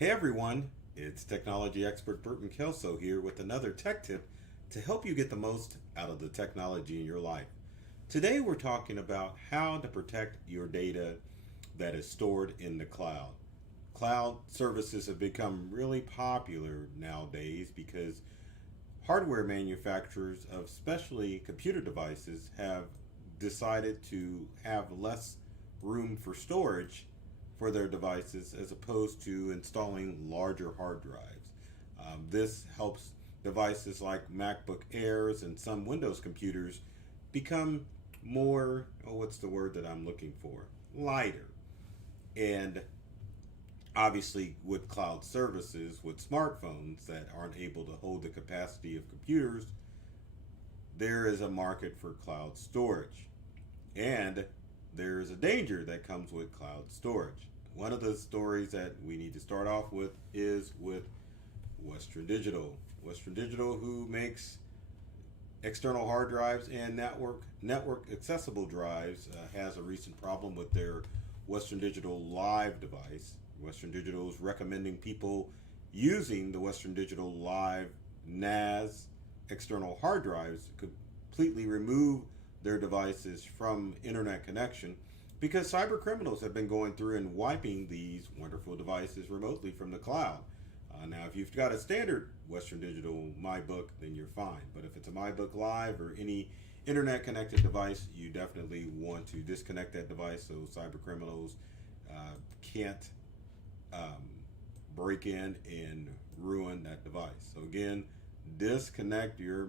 Hey everyone, it's technology expert Burton Kelso here with another tech tip to help you get the most out of the technology in your life. Today we're talking about how to protect your data that is stored in the cloud. Cloud services have become really popular nowadays because hardware manufacturers of especially computer devices have decided to have less room for storage for their devices as opposed to installing larger hard drives. This helps devices like MacBook Airs and some Windows computers become more, oh, what's the word that I'm looking for? Lighter. And obviously, with cloud services, with smartphones that aren't able to hold the capacity of computers, there is a market for cloud storage. And there is a danger that comes with cloud storage. One of the stories that we need to start off with is with Western Digital. Western Digital, who makes external hard drives and network accessible drives, has a recent problem with their Western Digital Live device. Western Digital is recommending people using the Western Digital Live NAS external hard drives completely remove their devices from internet connection because cyber criminals have been going through and wiping these wonderful devices remotely from the cloud. Now, if you've got a standard Western Digital MyBook, then you're fine. But if it's a MyBook Live or any internet connected device, you definitely want to disconnect that device so cyber criminals can't break in and ruin that device. So again, disconnect your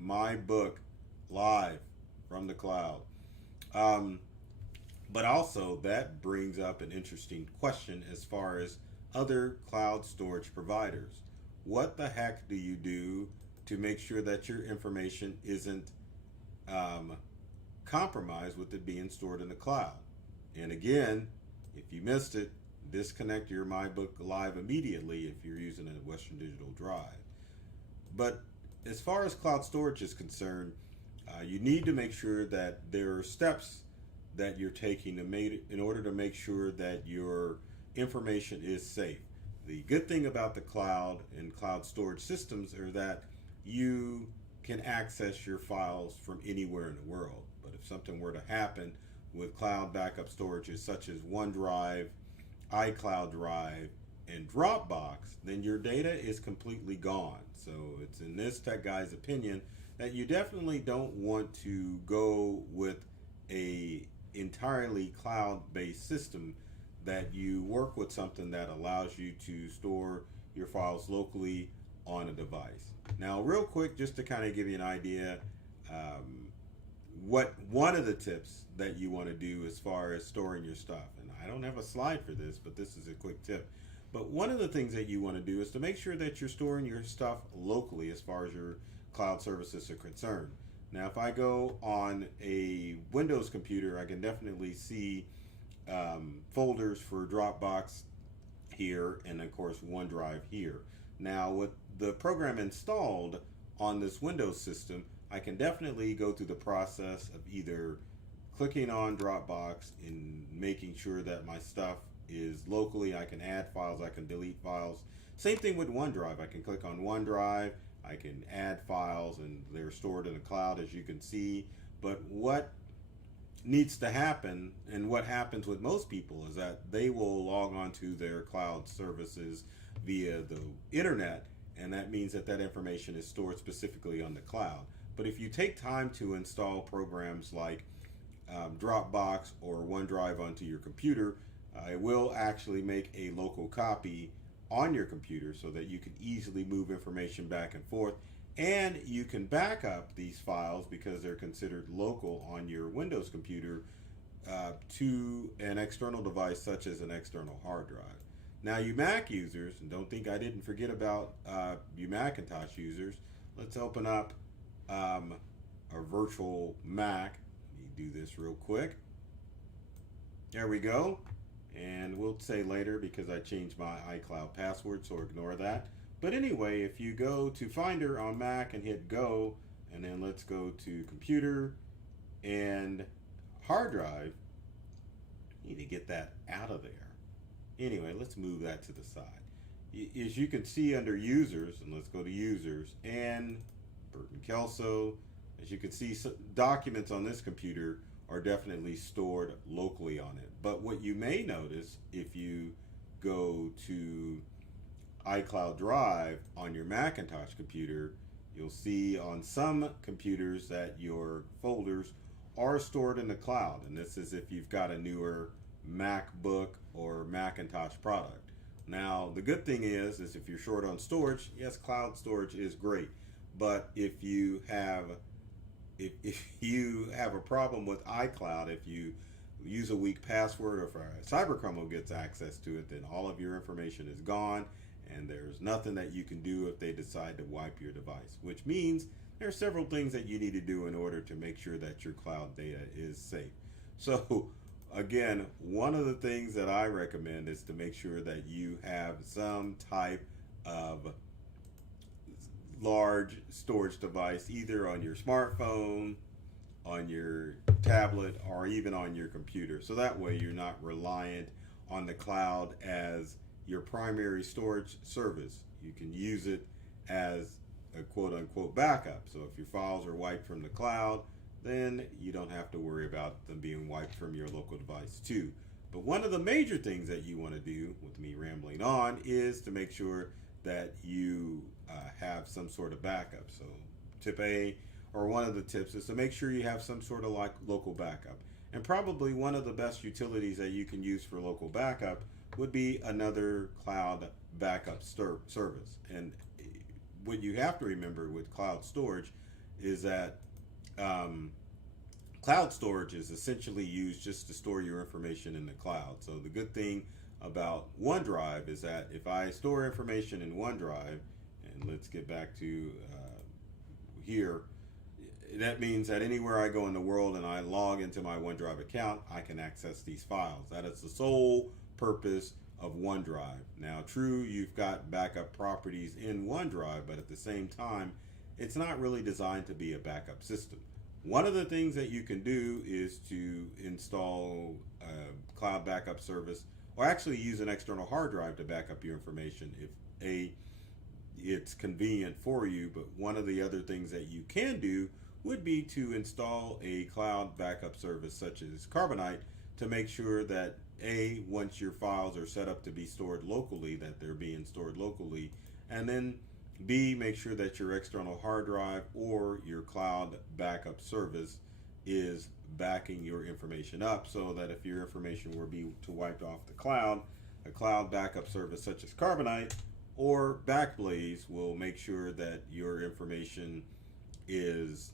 MyBook Live from the cloud. But also, that brings up an interesting question as far as other cloud storage providers. What the heck do you do to make sure that your information isn't compromised with it being stored in the cloud? And again, if you missed it, disconnect your MyBook Live immediately if you're using a Western Digital drive. But as far as cloud storage is concerned, you need to make sure that there are steps that you're taking in order to make sure that your information is safe. The good thing about the cloud and cloud storage systems are that you can access your files from anywhere in the world. But if something were to happen with cloud backup storages such as OneDrive, iCloud Drive, and Dropbox, then your data is completely gone. So it's in this tech guy's opinion that you definitely don't want to go with a entirely cloud-based system, that you work with something that allows you to store your files locally on a device. Now, real quick, just to kind of give you an idea, what one of the tips that you want to do as far as storing your stuff, and I don't have a slide for this, but this is a quick tip. But one of the things that you want to do is to make sure that you're storing your stuff locally as far as your cloud services are concerned. Now, if I go on a Windows computer, I can definitely see folders for Dropbox here and, of course, OneDrive here. Now, with the program installed on this Windows system, I can definitely go through the process of either clicking on Dropbox and making sure that my stuff is locally. I can add files, I can delete files. Same thing with OneDrive. I can click on OneDrive, I can add files, and they're stored in the cloud, as you can see. But what needs to happen, and what happens with most people, is that they will log on to their cloud services via the internet, and that means that that information is stored specifically on the cloud. But if you take time to install programs like Dropbox or OneDrive onto your computer, it will actually make a local copy on your computer so that you can easily move information back and forth, and you can back up these files because they're considered local on your Windows computer to an external device such as an external hard drive. Now, you Mac users, and don't think I didn't forget about you Macintosh users, let's open up a virtual Mac. Let me do this real quick. There we go. And we'll say later because I changed my iCloud password, so ignore that. But anyway, if you go to Finder on Mac and hit go, and then let's go to computer and hard drive, you need to get that out of there. Anyway, let's move that to the side. as you can see under users, and let's go to users, and Burton Kelso, as you can see, documents on this computer are definitely stored locally on it. But what you may notice if you go to iCloud Drive on your Macintosh computer, you'll see on some computers that your folders are stored in the cloud. And this is if you've got a newer MacBook or Macintosh product. Now, the good thing is if you're short on storage, yes, cloud storage is great. But if you have a problem with iCloud, if you use a weak password, or if a cybercriminal gets access to it, then all of your information is gone, and there's nothing that you can do if they decide to wipe your device, which means there are several things that you need to do in order to make sure that your cloud data is safe. So again, one of the things that I recommend is to make sure that you have some type of large storage device, either on your smartphone, on your tablet, or even on your computer. So that way you're not reliant on the cloud as your primary storage service. You can use it as a quote-unquote backup. So if your files are wiped from the cloud, then you don't have to worry about them being wiped from your local device too. But one of the major things that you want to do, with me rambling on, is to make sure that you have some sort of backup. So tip A, or one of the tips, is to make sure you have some sort of like local backup. And probably one of the best utilities that you can use for local backup would be another cloud backup service. And what you have to remember with cloud storage is that cloud storage is essentially used just to store your information in the cloud. So the good thing about OneDrive is that if I store information in OneDrive, and let's get back to here, that means that anywhere I go in the world and I log into my OneDrive account, I can access these files. That is the sole purpose of OneDrive. Now, true, you've got backup properties in OneDrive, but at the same time, it's not really designed to be a backup system. One of the things that you can do is to install a cloud backup service, or actually use an external hard drive to back up your information if it's convenient for you. But one of the other things that you can do would be to install a cloud backup service such as Carbonite, to make sure that once your files are set up to be stored locally, that they're being stored locally, and then B, make sure that your external hard drive or your cloud backup service is backing your information up, so that if your information were to wiped off the cloud, a cloud backup service such as Carbonite or Backblaze will make sure that your information is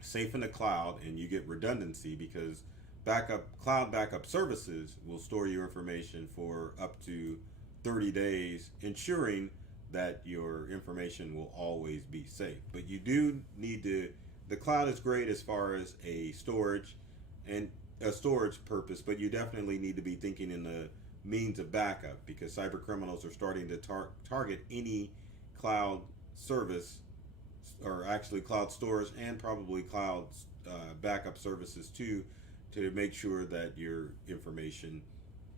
safe in the cloud, and you get redundancy, because cloud backup services will store your information for up to 30 days, ensuring that your information will always be safe. But you do need the cloud is great as far as a storage purpose, but you definitely need to be thinking in the means of backup, because cyber criminals are starting to target any cloud service, or actually cloud storage and probably cloud backup services too, to make sure that your information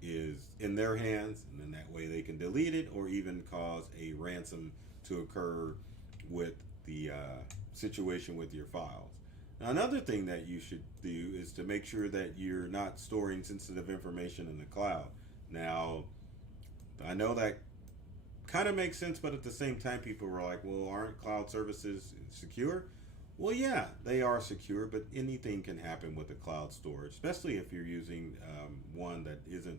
is in their hands, and then that way they can delete it or even cause a ransom to occur with the situation with your files. Now, another thing that you should do is to make sure that you're not storing sensitive information in the cloud. Now, I know that kind of makes sense, but at the same time, people are like, well, aren't cloud services secure? Well, yeah, they are secure, but anything can happen with the cloud storage, especially if you're using one that isn't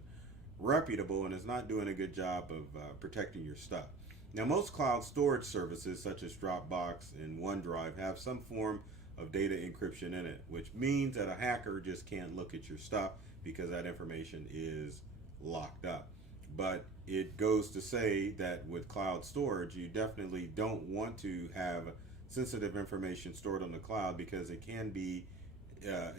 reputable and is not doing a good job of protecting your stuff. Now, most cloud storage services such as Dropbox and OneDrive have some form of data encryption in it, which means that a hacker just can't look at your stuff because that information is locked up. But it goes to say that with cloud storage, you definitely don't want to have sensitive information stored on the cloud, because it can be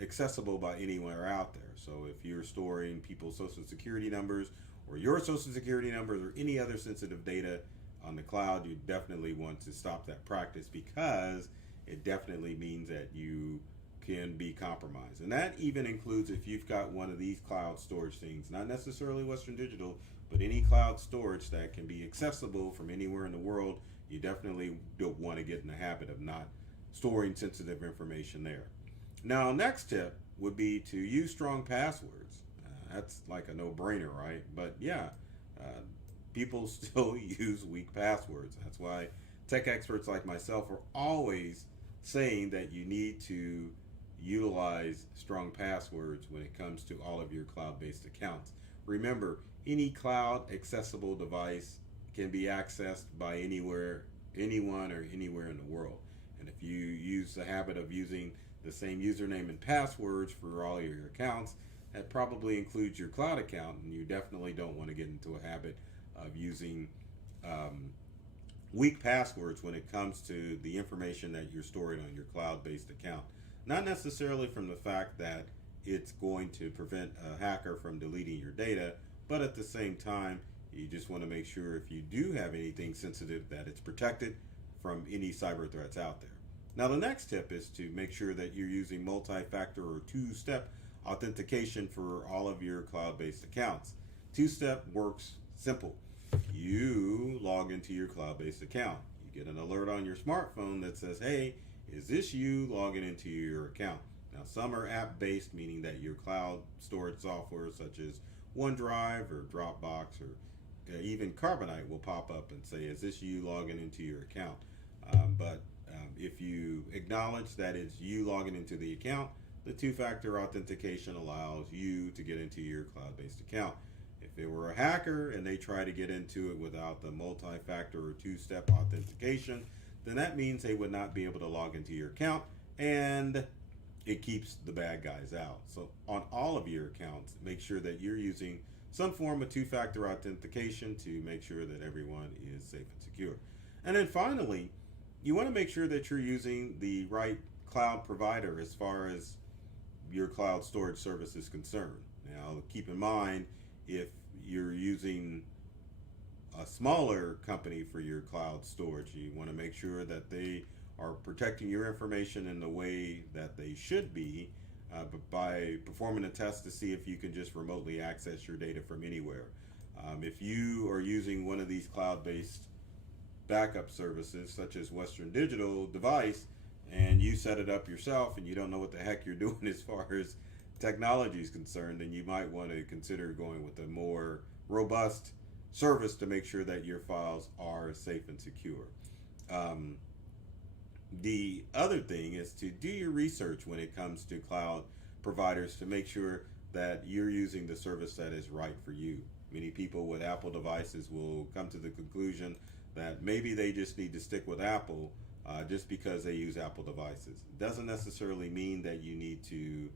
accessible by anywhere out there. So if you're storing people's social security numbers, or your social security numbers, or any other sensitive data on the cloud, you definitely want to stop that practice, because it definitely means that you can be compromised. And that even includes if you've got one of these cloud storage things, not necessarily Western Digital, but any cloud storage that can be accessible from anywhere in the world. You definitely don't want to get in the habit of not storing sensitive information there. Now, next tip would be to use strong passwords. That's like a no-brainer, right? But yeah, people still use weak passwords. That's why tech experts like myself are always saying that you need to utilize strong passwords when it comes to all of your cloud-based accounts. Remember, any cloud accessible device can be accessed by anywhere, anyone, or anywhere in the world. And if you use the habit of using the same username and passwords for all of your accounts, that probably includes your cloud account, and you definitely don't want to get into a habit of using weak passwords when it comes to the information that you're storing on your cloud-based account. Not necessarily from the fact that it's going to prevent a hacker from deleting your data, but at the same time, you just want to make sure if you do have anything sensitive that it's protected from any cyber threats out there. Now, the next tip is to make sure that you're using multi-factor or two-step authentication for all of your cloud-based accounts. Two-step works simple. You log into your cloud-based account. You get an alert on your smartphone that says, hey, is this you logging into your account? Now, some are app-based, meaning that your cloud storage software such as OneDrive or Dropbox or even Carbonite will pop up and say, is this you logging into your account? But if you acknowledge that it's you logging into the account, the two-factor authentication allows you to get into your cloud-based account. If they were a hacker and they try to get into it without the multi-factor or two-step authentication, then that means they would not be able to log into your account, and it keeps the bad guys out. So on all of your accounts, make sure that you're using some form of two-factor authentication to make sure that everyone is safe and secure. And then finally, you want to make sure that you're using the right cloud provider as far as your cloud storage service is concerned. Now, keep in mind, if you're using a smaller company for your cloud storage, you want to make sure that they are protecting your information in the way that they should be, but by performing a test to see if you can just remotely access your data from anywhere. If you are using one of these cloud-based backup services such as Western Digital device and you set it up yourself and you don't know what the heck you're doing as far as technology is concerned, then you might want to consider going with a more robust service to make sure that your files are safe and secure. The other thing is to do your research when it comes to cloud providers to make sure that you're using the service that is right for you. Many people with Apple devices will come to the conclusion that maybe they just need to stick with Apple just because they use Apple devices. It doesn't necessarily mean that you need to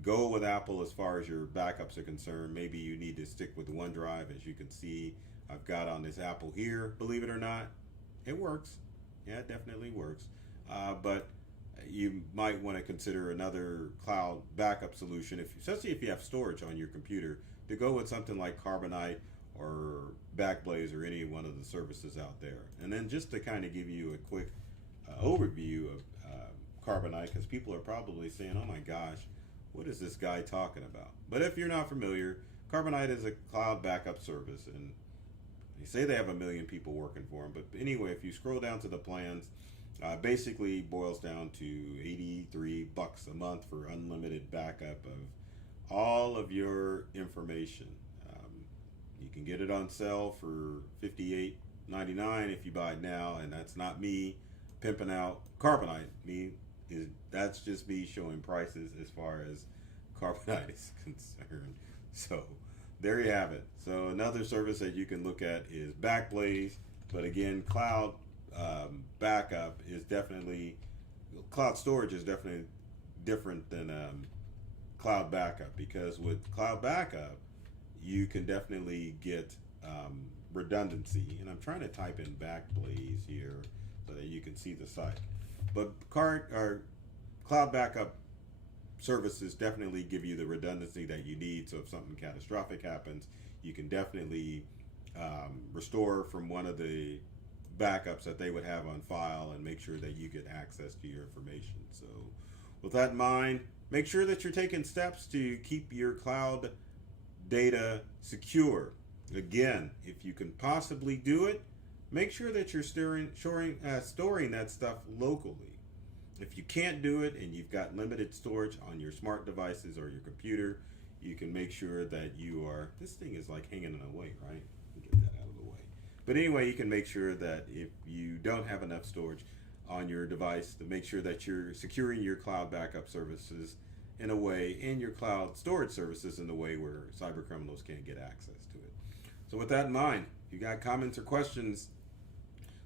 go with Apple as far as your backups are concerned. Maybe you need to stick with OneDrive. As you can see, I've got on this Apple here. Believe it or not, it works. Yeah, it definitely works. But you might want to consider another cloud backup solution, especially if you have storage on your computer, to go with something like Carbonite or Backblaze or any one of the services out there. And then just to kind of give you a quick overview of Carbonite, because people are probably saying, oh my gosh, what is this guy talking about? But if you're not familiar, Carbonite is a cloud backup service, and they say they have 1 million people working for them. But anyway, if you scroll down to the plans, basically boils down to $83 a month for unlimited backup of all of your information. You can get it on sale for $58.99 if you buy it now, and that's not me pimping out Carbonite. That's just me showing prices as far as Carbonite is concerned. So there you have it. So another service that you can look at is Backblaze, but again, cloud backup is definitely, cloud storage is definitely different than cloud backup, because with cloud backup, you can definitely get redundancy. And I'm trying to type in Backblaze here so that you can see the site. But cloud backup services definitely give you the redundancy that you need. So if something catastrophic happens, you can definitely restore from one of the backups that they would have on file and make sure that you get access to your information. So with that in mind, make sure that you're taking steps to keep your cloud data secure. Again, if you can possibly do it, make sure that you're storing that stuff locally. If you can't do it and you've got limited storage on your smart devices or your computer, you can make sure that you are, this thing is like hanging in a way, right? Get that out of the way. But anyway, you can make sure that if you don't have enough storage on your device, to make sure that you're securing your cloud backup services in a way, and your cloud storage services in a way where cyber criminals can't get access to it. So with that in mind, if you got comments or questions,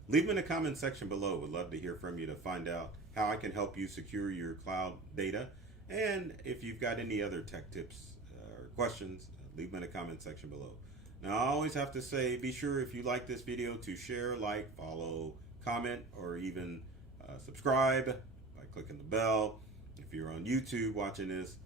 leave them in the comment section below. We'd love to hear from you to find out how I can help you secure your cloud data. And if you've got any other tech tips or questions, leave them in the comment section below. Now, I always have to say, be sure if you like this video to share, like, follow, comment, or even subscribe by clicking the bell. If you're on YouTube watching this,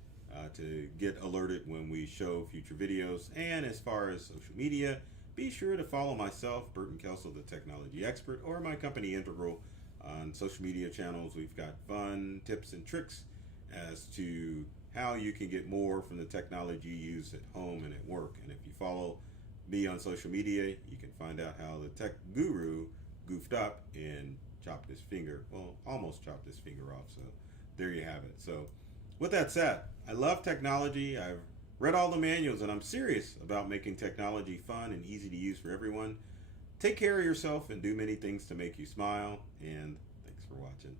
to get alerted when we show future videos. And as far as social media, be sure to follow myself, Burton Kelso, the technology expert, or my company Integral on social media channels. We've got fun tips and tricks as to how you can get more from the technology you use at home and at work. And if you follow me on social media, you can find out how the tech guru goofed up and chopped his finger, well, almost chopped his finger off. So there you have it. So with that said, I love technology. I've read all the manuals and I'm serious about making technology fun and easy to use for everyone. Take care of yourself and do many things to make you smile. And thanks for watching.